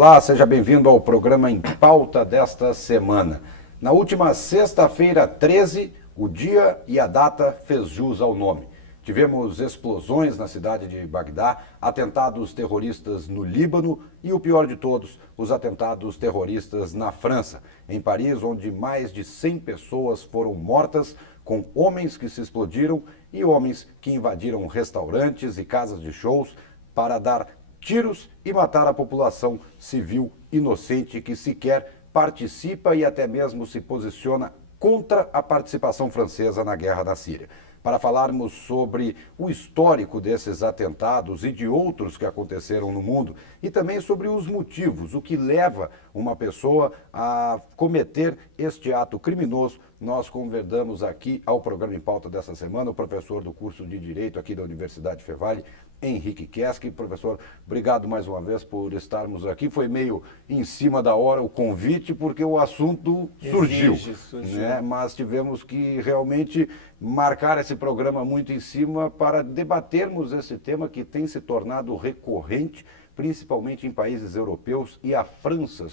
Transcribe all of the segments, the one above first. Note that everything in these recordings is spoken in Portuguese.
Olá, seja bem-vindo ao programa Em Pauta desta semana. Na última sexta-feira, 13, o dia e a data fez jus ao nome. Tivemos explosões na cidade de Bagdá, atentados terroristas no Líbano e, o pior de todos, os atentados terroristas na França, em Paris, onde mais de 100 pessoas foram mortas, com homens que se explodiram e homens que invadiram restaurantes e casas de shows para dar tiros e matar a população civil inocente que sequer participa e até mesmo se posiciona contra a participação francesa na guerra na Síria. Para falarmos sobre o histórico desses atentados e de outros que aconteceram no mundo e também sobre os motivos, o que leva uma pessoa a cometer este ato criminoso, nós convidamos aqui ao programa Em Pauta dessa semana o professor do curso de Direito aqui da Universidade Fevale, Henrique Keski. Professor, obrigado mais uma vez por estarmos aqui. Foi meio em cima da hora o convite, porque o assunto surgiu. Né? Mas tivemos que realmente marcar esse programa muito em cima para debatermos esse tema que tem se tornado recorrente, principalmente em países europeus, e a França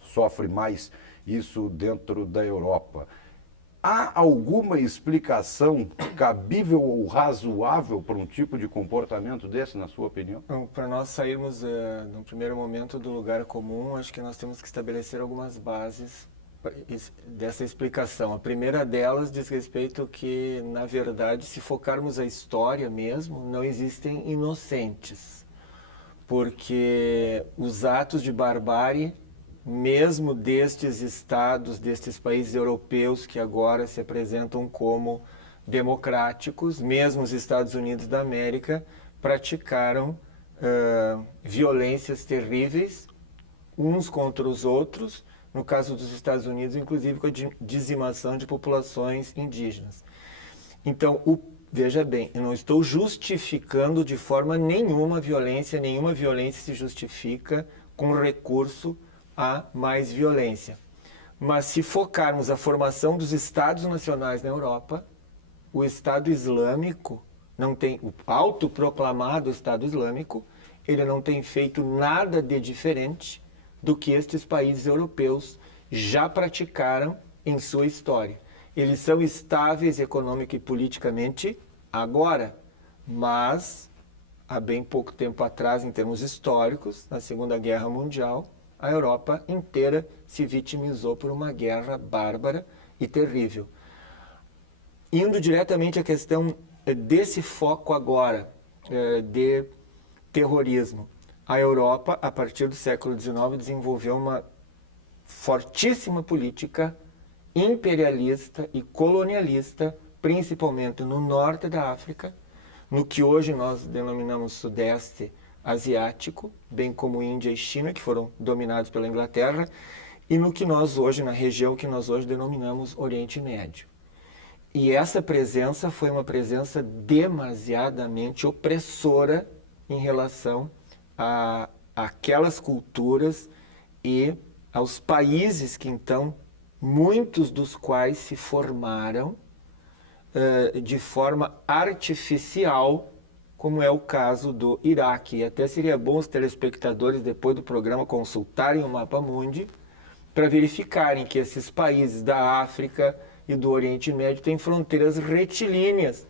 sofre mais isso dentro da Europa. Há alguma explicação cabível ou razoável para um tipo de comportamento desse, na sua opinião? Para nós sairmos, no primeiro momento, do lugar comum, acho que nós temos que estabelecer algumas bases dessa explicação. A primeira delas diz respeito que, na verdade, se focarmos a história mesmo, não existem inocentes, porque os atos de barbárie, mesmo destes estados, destes países europeus que agora se apresentam como democráticos, mesmo os Estados Unidos da América, praticaram violências terríveis uns contra os outros, no caso dos Estados Unidos, inclusive com a dizimação de populações indígenas. Então, veja bem, eu não estou justificando de forma nenhuma violência se justifica com recurso a mais violência. Mas se focarmos a formação dos Estados nacionais na Europa, o Estado Islâmico não tem, o autoproclamado Estado Islâmico, ele não tem feito nada de diferente do que estes países europeus já praticaram em sua história. Eles são estáveis econômica e politicamente agora, mas há bem pouco tempo atrás, em termos históricos, na Segunda Guerra Mundial, a Europa inteira se vitimizou por uma guerra bárbara e terrível. Indo diretamente à questão desse foco agora de terrorismo, a Europa, a partir do século XIX, desenvolveu uma fortíssima política imperialista e colonialista, principalmente no norte da África, no que hoje nós denominamos Sudeste Asiático, bem como Índia e China, que foram dominados pela Inglaterra, e no que nós hoje, na região que nós hoje denominamos Oriente Médio. E essa presença foi uma presença demasiadamente opressora em relação a aquelas culturas e aos países que então, muitos dos quais se formaram de forma artificial, como é o caso do Iraque. E até seria bom os telespectadores, depois do programa, consultarem o Mapa Mundi para verificarem que esses países da África e do Oriente Médio têm fronteiras retilíneas,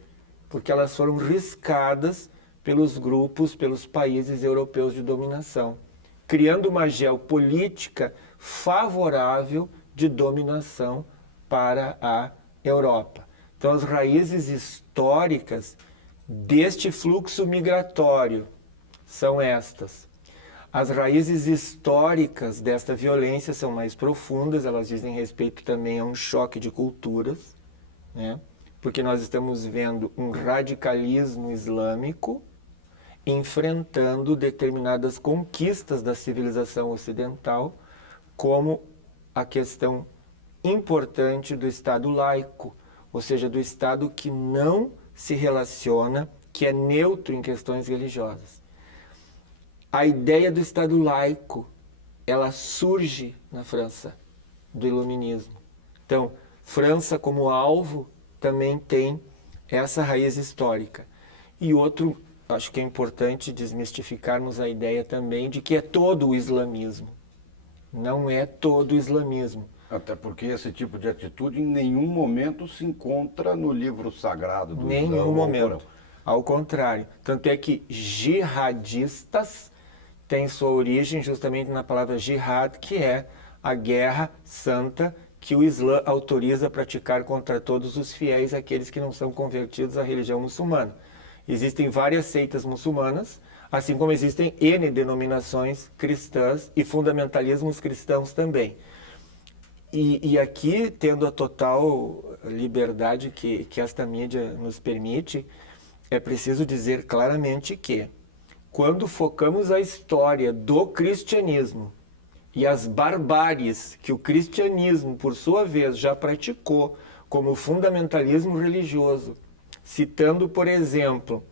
porque elas foram riscadas pelos grupos, pelos países europeus de dominação, criando uma geopolítica favorável de dominação para a Europa. Então, as raízes históricas deste fluxo migratório são estas. As raízes históricas desta violência são mais profundas, elas dizem respeito também a um choque de culturas, né? Porque nós estamos vendo um radicalismo islâmico enfrentando determinadas conquistas da civilização ocidental, como a questão importante do Estado laico, ou seja, do Estado que não se relaciona, que é neutro em questões religiosas. A ideia do Estado laico, ela surge na França, do Iluminismo. Então, França como alvo também tem essa raiz histórica. E outro acho que é importante desmistificarmos a ideia também de que é todo o islamismo. Não é todo o islamismo. Até porque esse tipo de atitude em nenhum momento se encontra no livro sagrado do Islã. Nenhum ou momento. Corão. Ao contrário. Tanto é que jihadistas têm sua origem justamente na palavra jihad, que é a guerra santa que o Islã autoriza a praticar contra todos os fiéis, aqueles que não são convertidos à religião muçulmana. Existem várias seitas muçulmanas, assim como existem N denominações cristãs e fundamentalismos cristãos também. E aqui, tendo a total liberdade que esta mídia nos permite, é preciso dizer claramente que, quando focamos a história do cristianismo e as barbáries que o cristianismo, por sua vez, já praticou como fundamentalismo religioso, citando, por exemplo,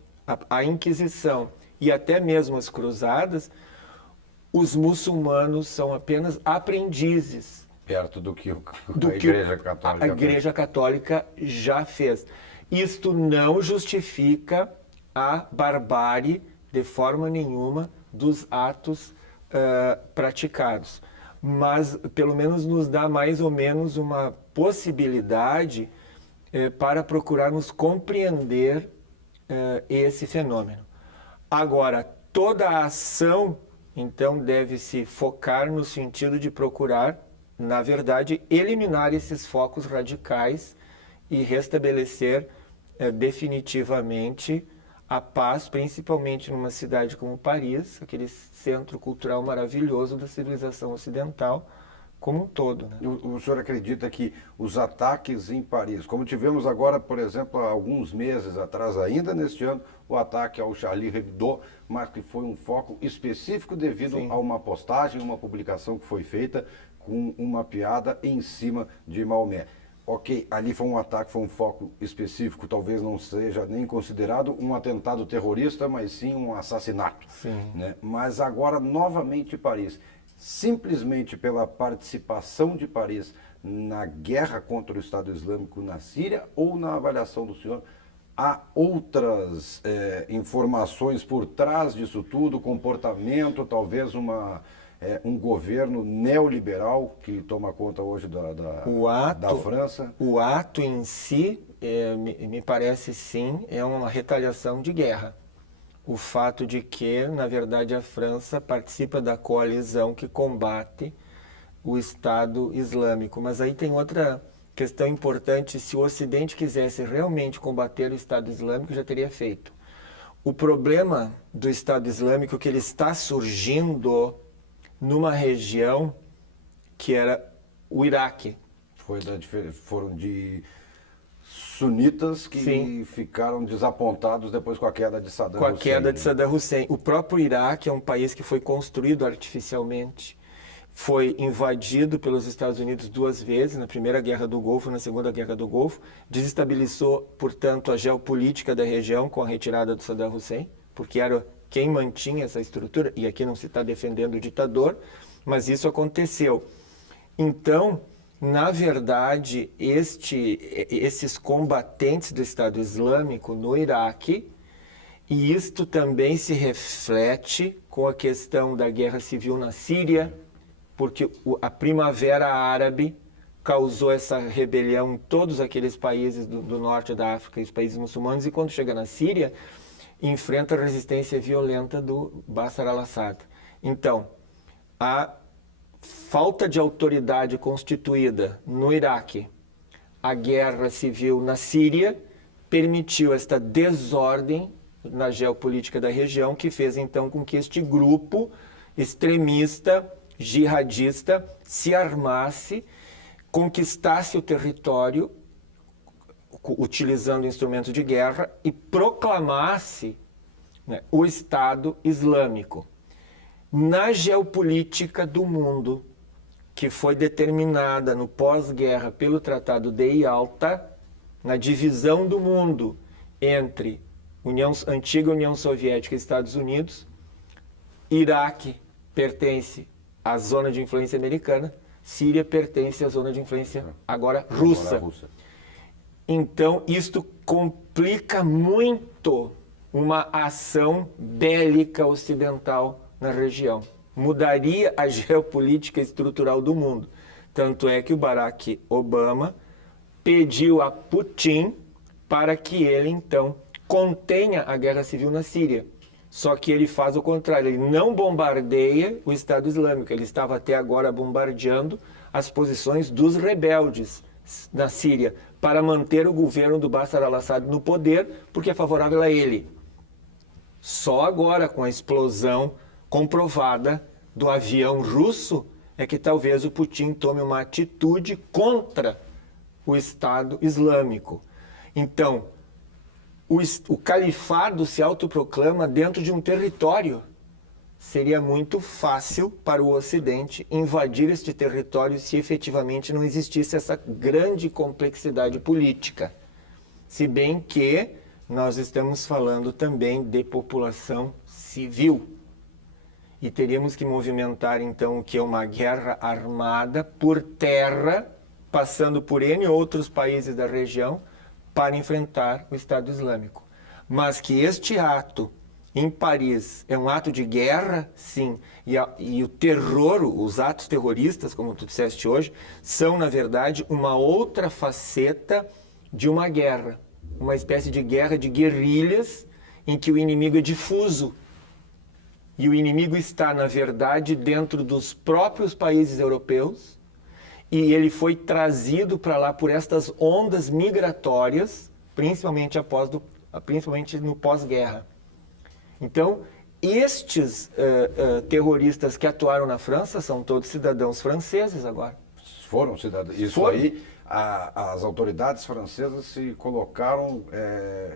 a Inquisição e até mesmo as Cruzadas, os muçulmanos são apenas aprendizes Perto do que do a que Igreja Católica a Igreja Católica já fez. Isto não justifica a barbárie de forma nenhuma dos atos praticados, mas pelo menos nos dá mais ou menos uma possibilidade para procurarmos compreender esse fenômeno. Agora, toda a ação, então, deve se focar no sentido de procurar, na verdade, eliminar esses focos radicais e restabelecer definitivamente a paz, principalmente numa cidade como Paris, aquele centro cultural maravilhoso da civilização ocidental como um todo. Né? O senhor acredita que os ataques em Paris, como tivemos agora, por exemplo, há alguns meses atrás, ainda neste ano, o ataque ao Charlie Hebdo, mas que foi um foco específico devido Sim. a uma postagem, uma publicação que foi feita com uma piada em cima de Maomé. Ok, ali foi um ataque, foi um foco específico, talvez não seja nem considerado um atentado terrorista, mas sim um assassinato. Sim. Né? Mas agora, novamente, Paris, simplesmente pela participação de Paris na guerra contra o Estado Islâmico na Síria, ou na avaliação do senhor, há outras informações por trás disso tudo, comportamento, talvez um governo neoliberal que toma conta hoje da França? O ato em si, me parece sim, é uma retaliação de guerra. O fato de que, na verdade, a França participa da coalizão que combate o Estado Islâmico. Mas aí tem outra questão importante: se o Ocidente quisesse realmente combater o Estado Islâmico, já teria feito. O problema do Estado Islâmico é que ele está surgindo numa região que era o Iraque. Foram de sunitas que Sim. ficaram desapontados depois com a queda de Saddam Com a Hussein. queda de Saddam Hussein. O próprio Iraque é um país que foi construído artificialmente, foi invadido pelos Estados Unidos 2 vezes, na Primeira Guerra do Golfo e na Segunda Guerra do Golfo, desestabilizou, portanto, a geopolítica da região com a retirada do Saddam Hussein, porque era quem mantinha essa estrutura, e aqui não se está defendendo o ditador, mas isso aconteceu. Então, na verdade, esses combatentes do Estado Islâmico no Iraque, e isto também se reflete com a questão da guerra civil na Síria, porque a Primavera Árabe causou essa rebelião em todos aqueles países do norte da África, os países muçulmanos, e quando chega na Síria, enfrenta a resistência violenta do Bashar al-Assad. Então, a falta de autoridade constituída no Iraque, a guerra civil na Síria, permitiu esta desordem na geopolítica da região, que fez então com que este grupo extremista, jihadista, se armasse, conquistasse o território, utilizando instrumentos de guerra, e proclamasse, né, o Estado Islâmico. Na geopolítica do mundo, que foi determinada no pós-guerra pelo Tratado de Yalta, na divisão do mundo entre antiga União Soviética e Estados Unidos, Iraque pertence à zona de influência americana, Síria pertence à zona de influência agora russa. Então, isto complica muito uma ação bélica ocidental na região. Mudaria a geopolítica estrutural do mundo. Tanto é que o Barack Obama pediu a Putin para que ele, então, contenha a guerra civil na Síria. Só que ele faz o contrário, ele não bombardeia o Estado Islâmico, ele estava até agora bombardeando as posições dos rebeldes na Síria para manter o governo do Bashar al-Assad no poder, porque é favorável a ele. Só agora, com a explosão comprovada do avião russo, é que talvez o Putin tome uma atitude contra o Estado Islâmico. Então, o califado se autoproclama dentro de um território. Seria muito fácil para o Ocidente invadir este território se efetivamente não existisse essa grande complexidade política. Se bem que nós estamos falando também de população civil. E teríamos que movimentar, então, o que é uma guerra armada por terra, passando por N outros países da região, para enfrentar o Estado Islâmico. Mas que este ato em Paris é um ato de guerra, sim. E o terror, os atos terroristas, como tu disseste hoje, são, na verdade, uma outra faceta de uma guerra. Uma espécie de guerra de guerrilhas em que o inimigo é difuso. E o inimigo está, na verdade, dentro dos próprios países europeus, e ele foi trazido para lá por estas ondas migratórias, principalmente no pós-guerra. Então, estes terroristas que atuaram na França são todos cidadãos franceses agora. Foram cidadãos. Isso Foram. aí, as autoridades francesas se colocaram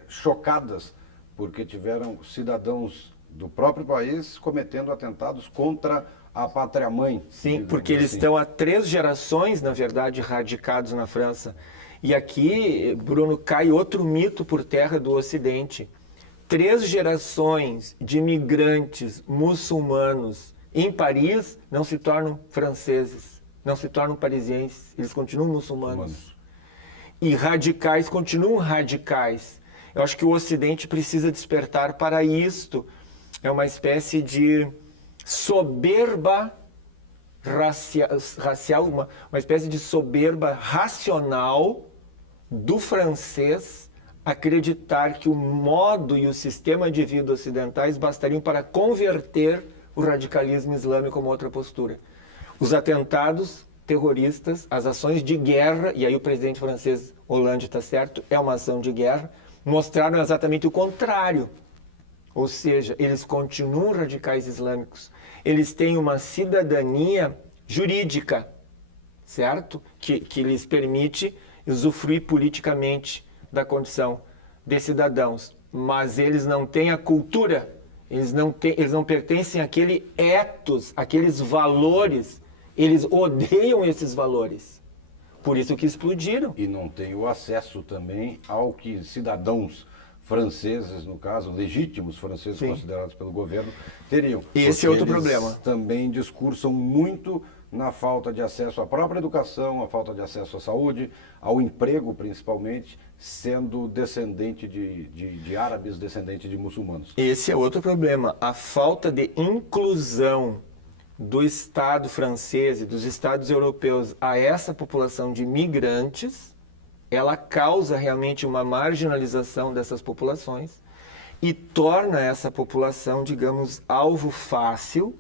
chocadas, porque tiveram cidadãos do próprio país cometendo atentados contra a pátria-mãe. Sim, porque eles estão há 3 gerações, na verdade, radicados na França. E aqui, Bruno, cai outro mito por terra do Ocidente. 3 gerações de imigrantes muçulmanos em Paris não se tornam franceses, não se tornam parisienses, eles continuam muçulmanos. E radicais continuam radicais. Eu acho que o Ocidente precisa despertar para isto. É uma espécie de soberba racial, uma espécie de soberba racional do francês acreditar que o modo e o sistema de vida ocidentais bastariam para converter o radicalismo islâmico como outra postura. Os atentados terroristas, as ações de guerra, e aí o presidente francês Hollande está certo, é uma ação de guerra, mostraram exatamente o contrário. Ou seja, eles continuam radicais islâmicos. Eles têm uma cidadania jurídica, certo? Que lhes permite usufruir politicamente da condição de cidadãos. Mas eles não têm a cultura, eles não pertencem àquele ethos, àqueles valores. Eles odeiam esses valores. Por isso que explodiram. E não têm o acesso também ao que cidadãos franceses, no caso, legítimos franceses, sim, considerados pelo governo, teriam. Esse é outro problema. Também discursam muito na falta de acesso à própria educação, à falta de acesso à saúde, ao emprego, principalmente, sendo descendente de árabes, descendente de muçulmanos. Esse é outro problema. A falta de inclusão do Estado francês e dos Estados europeus a essa população de migrantes, ela causa realmente uma marginalização dessas populações e torna essa população, digamos, alvo fácil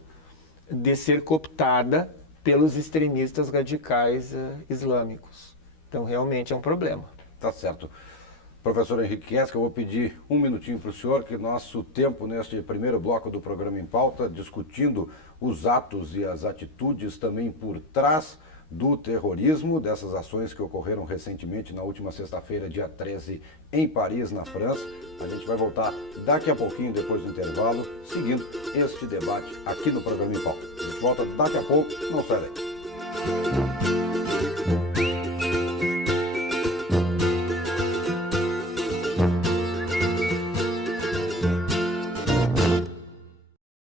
de ser cooptada pelos extremistas radicais islâmicos. Então, realmente é um problema. Tá certo. Professor Henrique Kieska, eu vou pedir um minutinho para o senhor, que nosso tempo neste primeiro bloco do programa em pauta, discutindo os atos e as atitudes também por trás do terrorismo, dessas ações que ocorreram recentemente na última sexta-feira, dia 13, em Paris, na França. A gente vai voltar daqui a pouquinho, depois do intervalo, seguindo este debate aqui no programa em pauta. A gente volta daqui a pouco, não sai daí.